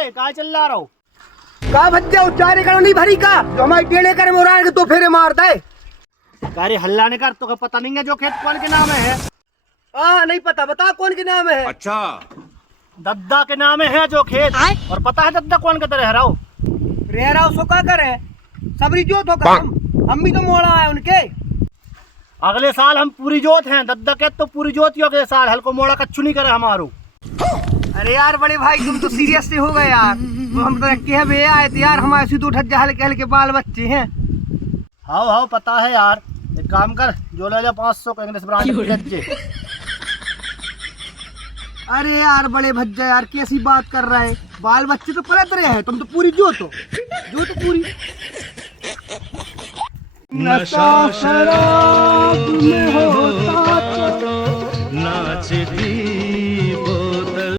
रे कहाँ चल रहा हो? का भज्जा उच्चारे करो नहीं भरी का जो हमारे टेढ़े कर मोरान के तो फेरे मार दे। गाड़ी हल्ला नहीं कर, तो पता नहीं है जो खेत कौन के नाम है? नहीं पता, बता कौन के नाम है। अच्छा, दद्दा के नाम है जो खेत। और पता है दद्दा कौन के रह रहा हो? रह रहा सो का करे सबरी जोत हो का हम भी तो मोड़ा है उनके। अगले साल हम पूरी जोत हैं, दद्दा के तो पूरी जोत ही अगले साल, हल्को मोड़ा कच्चू नहीं करे हमारो। अरे यार बड़े भाई तुम तो सीरियस से हो गए यार, तो हम तो रखे बे आए थे यार, हमारे से तो ठज्जा हल्के हल्के बाल बच्चे हैं। हाँ पता है यार, एक काम कर जो ले जा 500 का इंग्लिश ब्रांड। अरे यार बड़े भज्जा यार कैसी बात कर रहा है, बाल बच्चे तो पलट रहे हैं, तुम तो पूरी जो तो पूरी। नशा शराब में होता तो नाचती